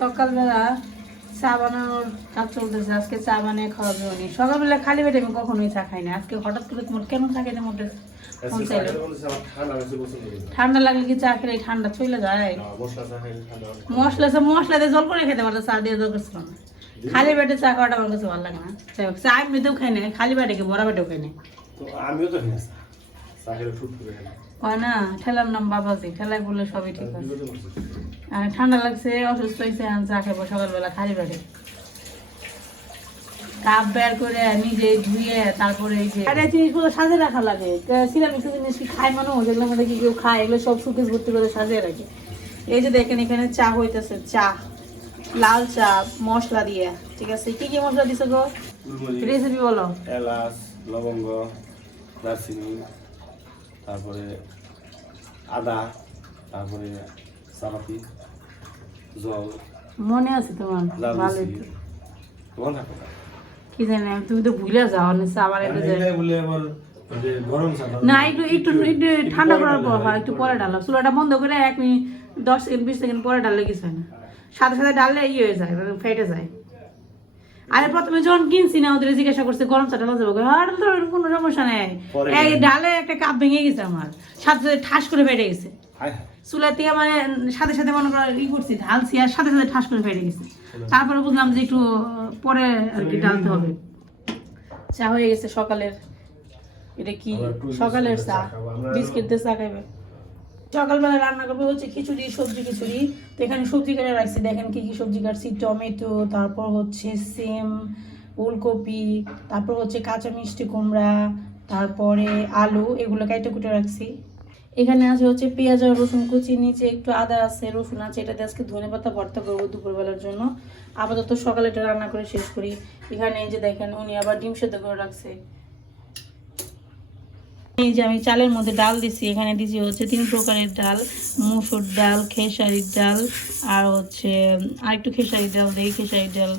সকালবেলা চা বানানোর কাজ চলতেছে। আজকে চা বানিয়ে খাওয়াবে উনি। সকালবেলা খালি পেটে আমি কখনোই চা খাই না। আজকে হঠাৎ করে তোমার কেন চা খেতে মধ্যে মন চাইলো? ঠান্ডা লাগলে কি চা খেলে ঠান্ডা চলে যায়? মশলা দিয়ে জল করে খেতে পারতো, চা দিয়ে দরকার ছিল না। খালি পেটে চা খাওয়াটা আমার কাছে ভালো লাগে না। চা এমনিতেও খাই না, খালি পেটে কি বড় পেটেও খাই না। হয় না, ঠেলার নাম বাবাজি, ঠেলায় বললে সবই ঠিক আছে। আর ঠান্ডা লাগছে, অসুস্থ হয়েছে, চা খাবো সকালবেলা খালি পেটে। কাপ বের করে নিজে ধুয়ে তারপরে এই যে জিনিসগুলো সাজিয়ে রাখা লাগে। সিরামিক জিনিস কি খায় মানুষ, যেগুলোর মধ্যে কি কেউ খায়, এগুলো সব সুকেশ ভর্তি করে সাজিয়ে রাখে। এই যে দেখেন এখানে চা হইতেছে, চা লাল চা মশলা দিয়ে। ঠিক আছে, কি কি মশলা দিছে গো? রেসিপি বলো। এলাচ, লবঙ্গ, দারচিনি, তারপরে আদা, তারপরে চাপাতি, জল। মনে আছে তোমার? ভালো তোমার কি জানি, তুমি তো ভুলে যাও। আবার না, একটু একটু একটু ঠান্ডা করার পর হয়, একটু পরে ডালো। চুলাটা বন্ধ করে 1 মিনিট 10 সেকেন্ড 20 সেকেন্ড পরে ডাললে কিছু হয় না। সাথে সাথে ডাললে ইয়ে হয়ে যায়, ফেটে যায়। আরে প্রথমে যখন কিনছি না, ওদের জিজ্ঞাসা করছে গরম চা ডালা যাবো, আর কোনো সমস্যা নেই। ডালে একটা কাপ ভেঙে গেছে আমার, সাথে সাথে ঠাস করে ফেটে গেছে। চুলা থেকে মানে সাথে সাথে মনে করো ই করছি, ঢালছি আর সাথে সাথে ঠাস করে ফেটে গেছে। তারপরে বুঝলাম যে একটু পরে আর কি ডালতে হবে। চা হয়ে গেছে সকালের। এটা কি সকালের চা? বিস্কিট দিয়ে চা খাইবে। সকালবেলা রান্না করবে হচ্ছে খিচুড়ি, সবজি খিচুড়ি। তো এখানে সবজি কেটে রাখছি, দেখেন কি কি সবজি কাটছি। টমেটো, তারপর হচ্ছে সিম, ফুলকপি, তারপর হচ্ছে কাঁচা মিষ্টি কুমড়া, তারপরে আলু, এগুলো কেটে কুটে রাখছি। এখানে আছে হচ্ছে পেঁয়াজ আর রসুন কুচি, নিচে একটু আদা আছে, রসুন আছে। এটাতে আজকে ধনেপাতা ভর্তা করবো দুপুরবেলার জন্য। আপাতত সকালে এটা রান্না করে শেষ করি। এখানে এই যে দেখেন উনি আবার ডিম সেদ্ধ করে রাখছে। এই যে আমি চালের মধ্যে ডাল দিছি, এখানে দিছি হচ্ছে 3 প্রকারের ডাল। মুসুর ডাল, খেসারির ডাল, আর হচ্ছে আরেকটু খেসারির ডাল দেই। খেসারির ডাল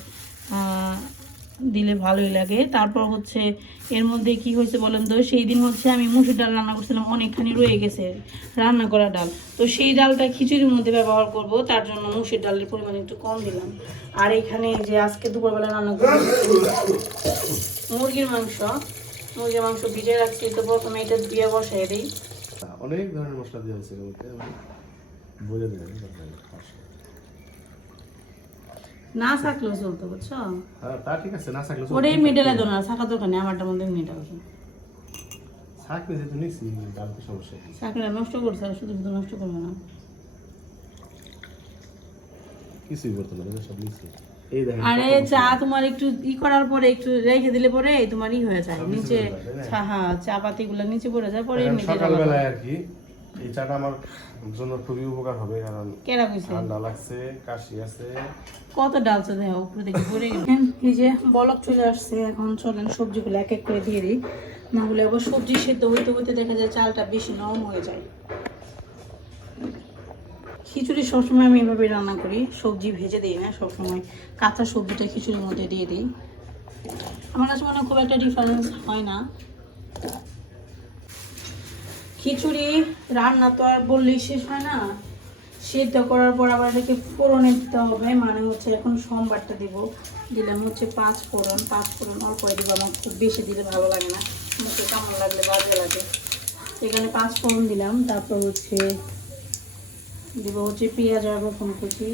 দিলে ভালোই লাগে। তারপর হচ্ছে এর মধ্যে কি হয়েছে বলেন তো, সেই দিন হচ্ছে আমি মুসুর ডাল রান্না করছিলাম, অনেকখানি রয়ে গেছে রান্না করা ডাল। তো সেই ডালটা খিচুড়ির মধ্যে ব্যবহার করব, তার জন্য মুসুর ডালের পরিমাণ একটু কম দিলাম। আর এখানে যে আজকে দুপুরবেলা রান্না করব মুরগির মাংস। মুরগির মাংস ভিজে রাখছি, তো প্রথমে এটা দিয়ে বসাই দিই। অনেক ধরনের মশলা দিয়ে আছে, বুঝে দেবেন না থাকলেও চলতো, বুঝছো? হ্যাঁ, তা ঠিক আছে, না থাকলেও ওটাই মিডলে দো না, থাকা দোকানে আমারটার মধ্যে মিডল থাকলে যেহেতু নিচ্ছি, ডাল তো সমস্যা নেই। চাকরিটা নষ্ট করছে, আর শুধু শুধু নষ্ট করবে না। কিছুই করতে পারে না, সব নিচ্ছি। এই দেখেন, আরে চা তোমার একটু ই করার পরে একটু রেখে দিলে পরে তোমার ই হয়ে যায় নিচে। হ্যাঁ, চা পাতি গুলো নিচে পড়ে যায়, পরে এমনি সকালবেলায় আর কি এই চাটা আমার জন্য খুবই উপকার হবে, কারণ কেরা কইছে ঠান্ডা লাগছে, কাশি আছে। কত ডালছে দেখো উপরে দেখি পড়ে গেছে। এই যে বলক চলে আসছে, এখন চলেন সবজিগুলো এক এক করে দিয়ে দিই। না হলে আবার সবজি সেদ্ধ হইতে হইতে দেখা যায় চালটা বেশি নরম হয়ে যায়। খিচুড়ি সবসময় আমি এভাবে রান্না করি, সবজি ভেজে দিই না, সবসময় কাঁচা সবজিটা খিচুড়ির মধ্যে দিয়ে দিই। আমার কাছে মনে হয় খুব একটা ডিফারেন্স হয় না। খিচুড়ি রান্না তো আর বললেই শেষ হয় না, সেদ্ধ করার পর আবার এটাকে ফোড়নে দিতে হবে। মানে হচ্ছে এখন সোমবারটা দিব, দিলাম হচ্ছে 5 ফোড়ন। 5 ফোড়ন অল্প দিব, আমার খুব বেশি দিলে ভালো লাগে না, মুখে কেমন লাগলে বাজে লাগে। এখানে 5 ফোড়ন দিলাম। তারপর হচ্ছে দিব হচ্ছে পেঁয়াজ আর রসুন কুচি।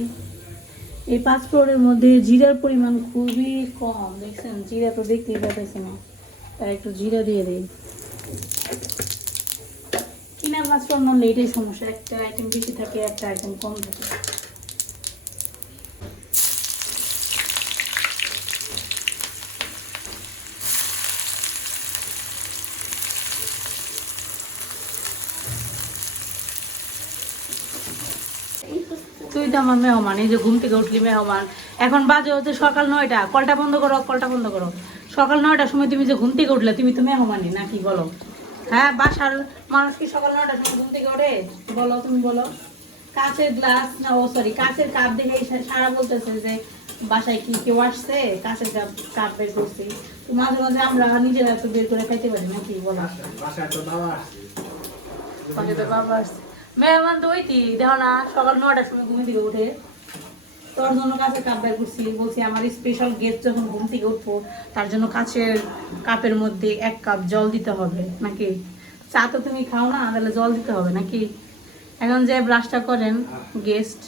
এই 5 ফোড়নের মধ্যে জিরার পরিমাণ খুবই কম, দেখছেন? জিরা তো দেখতেই পাচ্ছি না, তাই একটু জিরা দিয়ে দিই। কিনা 5 ফোড়ন হলে এটাই সমস্যা, একটা আইটেম বেশি থাকে, একটা আইটেম কম থাকে। তুই তো আমার মেহমান, এই যে ঘুম থেকে উঠলি মেহমান। এখন বাজে হচ্ছে সকাল 9টা। কলটা বন্ধ করো, কলটা বন্ধ করো। সকাল 9টার সময় তুমি যে ঘুম থেকে উঠলে, তুমি তো মেহমানই নাকি বলো? হ্যাঁ, বাসার মানুষ কি সকাল 9টার সময় ঘুম থেকে ওঠে? বলো, তুমি বলো। কাচের গ্লাস না, ও সরি, কাচের কাপ দেখে সারা বলতেছে যে বাসায় কি কেউ আসছে, কাচের কাপ বের করছি। তো মাঝে মাঝে আমরা নিজেরা একটু বের করে খাইতে পারি নাকি বলো? বাসায় তো বাবা আসছে। বাবা আসছে, মেহমান তো ওইটি দেখো না, সকাল 9টার সময় ঘুম থেকে উঠে। তো ওর জন্য কাছে কাপ বের করছি, বলছি আমার স্পেশাল গেস্ট যখন ঘুম থেকে উঠবো তার জন্য কাছের কাপের মধ্যে 1 কাপ জল দিতে হবে নাকি? চা তো তুমি খাও না, তাহলে জল দিতে হবে নাকি? এখন যে ব্রাশটা করেন গেস্ট।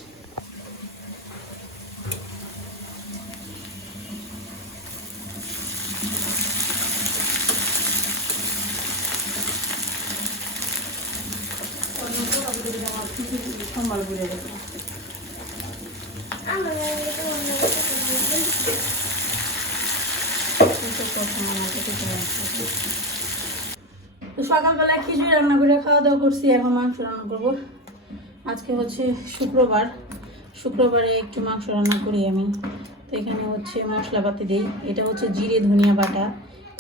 সোমবার ঘুরে গেছে। তো সকালবেলায় খিচুড়ি রান্না করে খাওয়া দাওয়া করছি, এখন মাংস রান্না করবো। আজকে হচ্ছে শুক্রবার, শুক্রবারে একটু মাংস রান্না করি আমি। তো এখানে হচ্ছে মশলাপাতি দিই, এটা হচ্ছে জিরে ধনিয়া বাটা,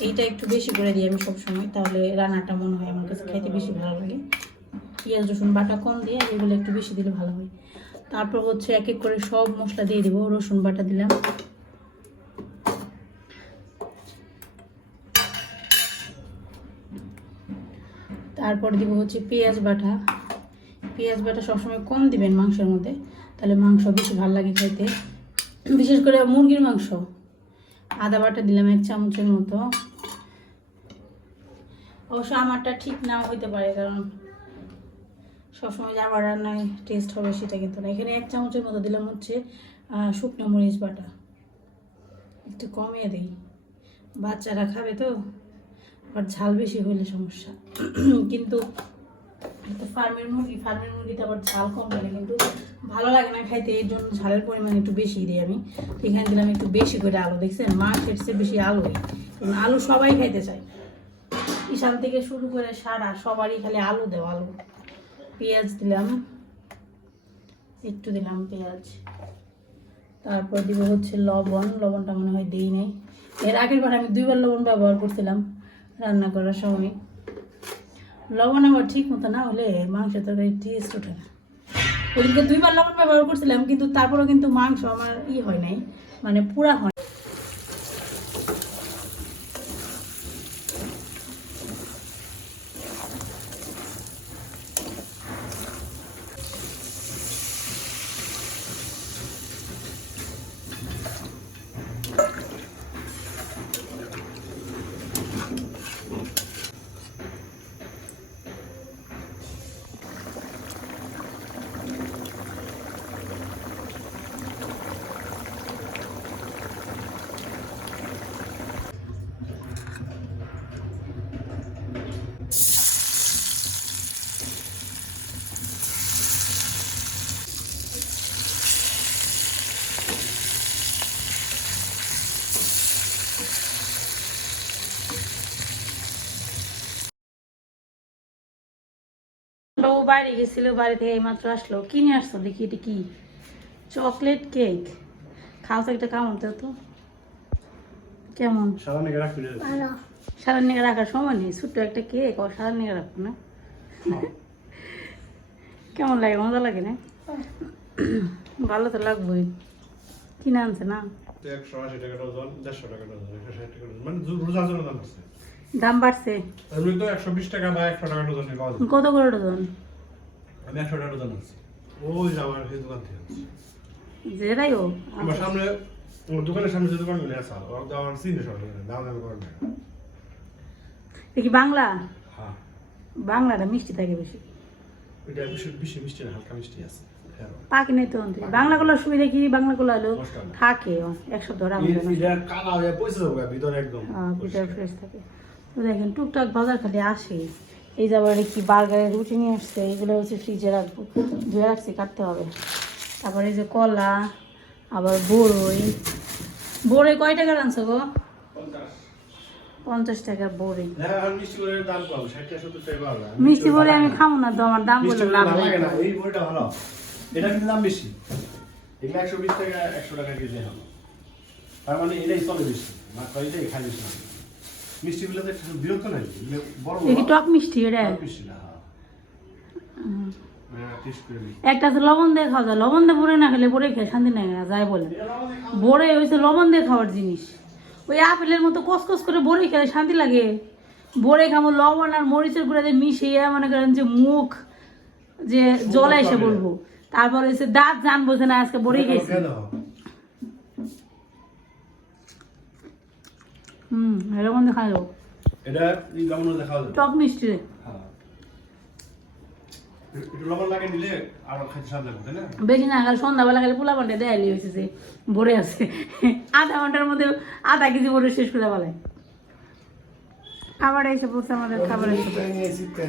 এইটা একটু বেশি করে দিই আমি সবসময়, তাহলে রান্নাটা মনে হয় আমার কাছে খাইতে বেশি ভালো লাগে। পেঁয়াজ রসুন বাটা কম দিয়ে আর এগুলো একটু বেশি দিলে ভালো হয়। তারপর হচ্ছে এক এক করে সব মশলা দিয়ে দিব। রসুন বাটা দিলাম, তারপর দিব হচ্ছে পেঁয়াজ বাটা। পেঁয়াজ বাটা সবসময় কম দিবেন মাংসের মধ্যে, তাহলে মাংস বেশি ভালো লাগে খাইতে, বিশেষ করে মুরগির মাংস। আদা বাটা দিলাম 1 চামচের মতো। অবশ্য আমারটা ঠিক নাও হইতে পারে, কারণ সবসময় যে আমার রান্নায় টেস্ট হবে সেটা কিন্তু না। এখানে 1 চামচের মতো দিলাম হচ্ছে শুকনো মরিচ বাটা, একটু কমিয়ে দিই, বাচ্চারা খাবে তো, আর ঝাল বেশি হইলে সমস্যা। কিন্তু ফার্মের মুরগিতে আবার ঝাল কম হলে কিন্তু ভালো লাগে না খাইতে, এর জন্য ঝালের পরিমাণ একটু বেশি দিই আমি। এখানে দিলাম একটু বেশি করে আলু, দেখছেন মাংসের চেয়ে বেশি আলুই, কারণ আলু সবাই খাইতে চায়, ঈশান থেকে শুরু করে সারা সবারই খালি আলু দেও আলু। পেঁয়াজ দিলাম, একটু দিলাম পেঁয়াজ। তারপর দিব হচ্ছে লবণ, লবণটা মনে হয় দিই নাই, এর আগের বার আমি 2 বার লবণ ব্যবহার করছিলাম রান্না করার সময়। লবণ আবার ঠিক মতো না হলে মাংসের তরকারি টেস্ট ওঠে না। ওদিকে 2 বার লবণ ব্যবহার করছিলাম, কিন্তু তারপরেও কিন্তু মাংস আমার হয় নাই, মানে পুরা হয়। ও বাইরে গেছিল, বাড়ি থেকে এইমাত্র আসলো। কিনে আসছো দেখি, এটা কি? Chocolate cake. খাও তো একটা, কেমন তো কেমন? সারা নিয়ে রাখার সময় নেই, ছোট্ট একটা কেক ও সারা নিয়ে রাখবো না? কেমন লাগে? মজা লাগে না? ভালো তো লাগবেই। কিনে আনছে না? 180 টাকা ডজন, 150 টাকা ডজন, 160 টাকা ডজন, মানে রোজার জন্য দাম আছে। দাম বাড়ছে? এমনি তো 120 টাকা বা 100 টাকা ডজন পাওয়া যায়। কত করে ডজন? আমি 100 টাকা ডজন আছে। ওই যে আমার এই দোকান থেকে আছে। যেটাই হোক, আমার সামনে, আমার দোকানের সামনে যে দোকানগুলো আছে, ওর দাম আমার চিনে সব, দাম আমি করেন না। দেখি বাংলা, হ্যাঁ বাংলাটা মিষ্টি থাকে বেশি। এটা বেশি মিষ্টি না, হালকা মিষ্টি আছে। পাকি নেই তো বাংলাগুলোর সুবিধা কি? বাংলাগুলো হলো থাকে 100 ধরা এটা কালা হয়ে পয়সা যাবে ভিতরে একদম, ভিতরে ফ্রেশ থাকে। তো দেখেন টুকটাক বাজার খালি আসে। এই যাবার কি বার্গারের রুটি নিয়ে আসছে, এগুলো হচ্ছে ফ্রিজে রাখবো, ধুয়ে রাখছি, কাটতে হবে। তারপরে এই যে কলা, আবার বড়ই। বড়ই কয় টাকার আনছো গো? 50 টাকার বড়ি। মিষ্টি বলে আমি খাবো না তো, আমার দাম বলে লাভ লাগে না। এই বড়িটা ভালো, এটা কিন্তু দাম বেশি, এগুলো 120 টাকা 100 টাকা কেজি হবে, তার মানে এটাই চলে বেশি, না কইটাই খাই বেশি না। মিষ্টি গুলো তো একটু বিরক্ত নাই, বড় বড় টক মিষ্টি, এটা মিষ্টি না। একটা আছে লবণ দিয়ে খাওয়া যায়, লবণ দিয়ে বড়ে না খেলে বড়ে খেয়ে শান্তি নাই যায় বলে। বড়ে হয়েছে লবণ দিয়ে খাওয়ার জিনিস, ওই আপেলের মতো কসকস করে বড়ে খেলে শান্তি লাগে। বড়ে খাবো লবণ আর মরিচের গুঁড়া দিয়ে মিশিয়ে, মনে করেন যে মুখ যে জলে এসে বলবো, তারপর হচ্ছে দাঁত জানবো যে না আজকে বড়ে খেয়েছি। এরকম দেখা যাবো এটা এই লবণ দেখা যাবে টক মিষ্টি রে। হ্যাঁ একটু লবণ লাগে নিলে আরো খেতে স্বাদ লাগবে তাই না বেশি না কাল সন্ধ্যাবেলা গেলে পোলা পান্ডে দেয়ালি হয়েছে যে ভরে আছে আধা ঘন্টার মধ্যে আধা কেজি ভরে শেষ করে বলে খাবার এসে পড়ছে আমাদের খাবার এসে পড়ছে।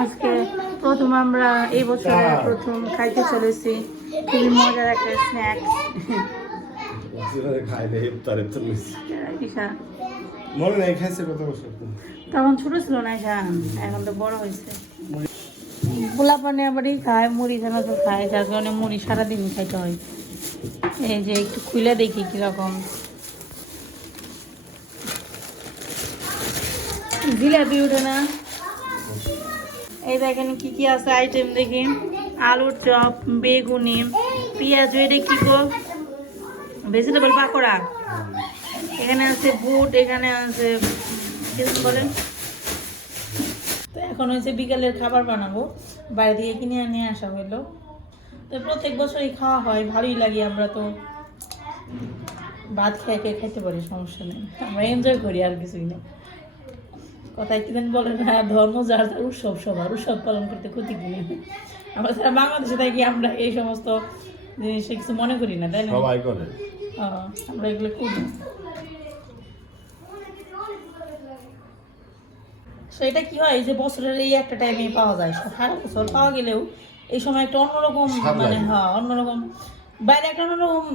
আজকে প্রথম আমরা এই বছরে প্রথম খাইতে চলেছি খুবই মজার একটা স্ন্যাক্স খাইলে ইফতার ইফতার মিস ঈশা মনে নাই খাইছে কত বছর তখন ছোট ছিল না ঈশা, এখন তো বড় হয়েছে। গোলা পানি আবারই খায়, মুড়ি ছানা তো খায়, যার কারণে মুড়ি সারাদিন খাইতে হয়। এই যে একটু খুলে দেখি কিরকম জিলাপি উঠে না। এই দেখেন কি কি আছে আইটেম দেখি, আলুর চপ, বেগুনি, পেঁয়াজ, এটা কি গো ভেজিটেবল পাকোড়া, এখানে আছে বুট, এখানে আছে কিছু বলেন। তো এখন হচ্ছে বিকালের খাবার বানাবো, বাইরে থেকে কিনে নিয়ে আসা হইলো। তো প্রত্যেক বছরই খাওয়া হয়, ভালোই লাগে। আমরা তো ভাত খেয়ে খেয়ে খাইতে পারি, সমস্যা নেই, আমরা এনজয় করি আর কিছুই না। কথায় কি দেন বলে না, ধর্ম যার যার উৎসব সবার, উৎসব পালন করতে ক্ষতি করি। আমরা যারা বাংলাদেশে থাকি আমরা এই সমস্ত জিনিস কিছু মনে করি না, তাই না? সবাই করে। আমরা এগুলো করি। সেটা কি হয় যে বছরের এই একটা টাইমে পাওয়া যায়, সারা বছর পাওয়া গেলেও এই সময় একটা অন্যরকম মানে হ্যাঁ অন্যরকম বাইরে একটা অন্যরকম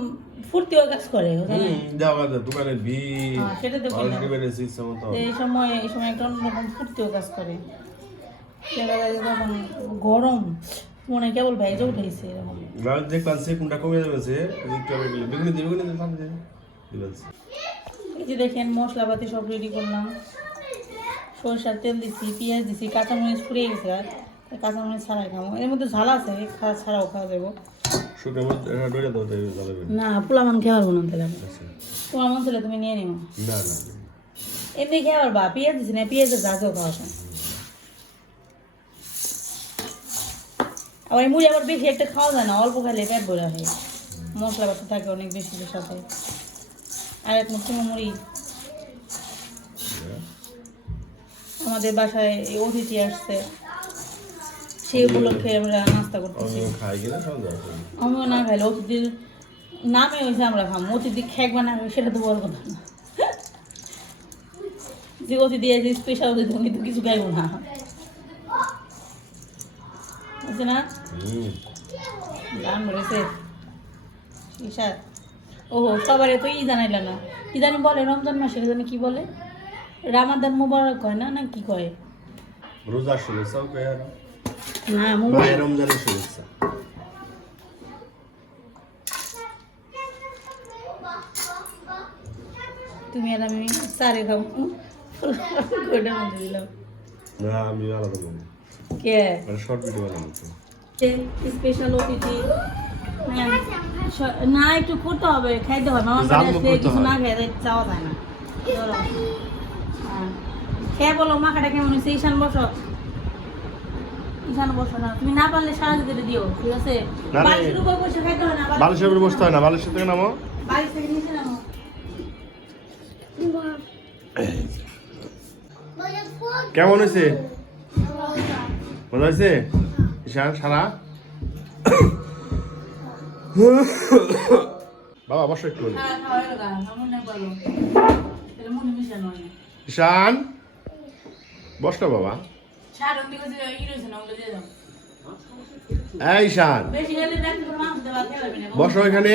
ফুর্তিও কাজ করে, দোকানের সেটা তো এই সময় একটা অন্যরকম ফুর্তিও কাজ করে। যখন গরম মনে কেবল ভেজে উঠেছে এরকম দেখলাম সে কোনটা কমে যাবে। এই যে দেখেন মশলাপাতি সব রেডি করলাম, সরষার তেল দিচ্ছি, পেঁয়াজ দিচ্ছি, কাঁচামরিচ ফুরিয়ে গেছে, আর কাঁচামরিচ ছাড়াই খাবো। এর মধ্যে ঝাল আছে, ছাড়াও খাওয়া যাবো না। পোলা মান খেয়ে পারবো না, তাহলে তোমার মন ছিল তুমি নিয়ে নিও, এমনি খেয়ে পারবা। পেঁয়াজ দিচ্ছি না, পেঁয়াজের ঝাঁকেও খাওয়া যায়। আবার মুড়ি আবার বেশি একটা খাওয়া যায় না, অল্প খাইলে পেট ভরে হয়, মশলাপাতি থাকে অনেক বেশি সাথে। আর এক মুঠি মুড়ি। আমাদের বাসায় অতিথি আসছে, সেই উপলক্ষে আমরা নাস্তা করতেছি। আমিও না খাইলে অতিথির নামে হয়েছে আমরা খাম, অতিথি খেকবা না সেটা তো বড় কথা না। যে অতিথি আছে স্পেশাল অতিথি, উনি তো কিছু খাইব না, বুঝছে না? দাম বেড়েছে ঈশাদ। ওহো সবারে তো ই জানাইল না, কি জানি বলে রমজান মাসে জানি কি বলে, রামাদান মুবারক কয় না, না কি কয়? রোজার শুভেচ্ছা কয় আর না মুবারক, রমজানের শুভেচ্ছা। তুমি আর আমি সারে খাবো, গোটা মধ্যে দিলাম না আমি আলাদা বলবো কে শর্ট ভিডিও বানাবো স্পেশাল অতিথি। না একটু করতে হবে, খাইতে হবে, আমার বাড়ি আসলে কিছু না খেয়ে যাওয়া যায় না। খেয়ে বলো মাখাটা কেমন হয়েছে। ঈশান বসো, ঈশান বসো না, তুমি না পারলে সারা দিতে দিও, ঠিক আছে? বালিশের উপর বসে খাইতে হয় না, বালিশের উপরে বসতে হয় না, বালিশের থেকে নামো, বালিশ থেকে নিচে নামো। কেমন হয়েছে? মজা হয়েছে ঈশান? সারা বাবা অবশ্যই একটু ঈশান বস না বাবা। এই ঈশান বসো এখানে।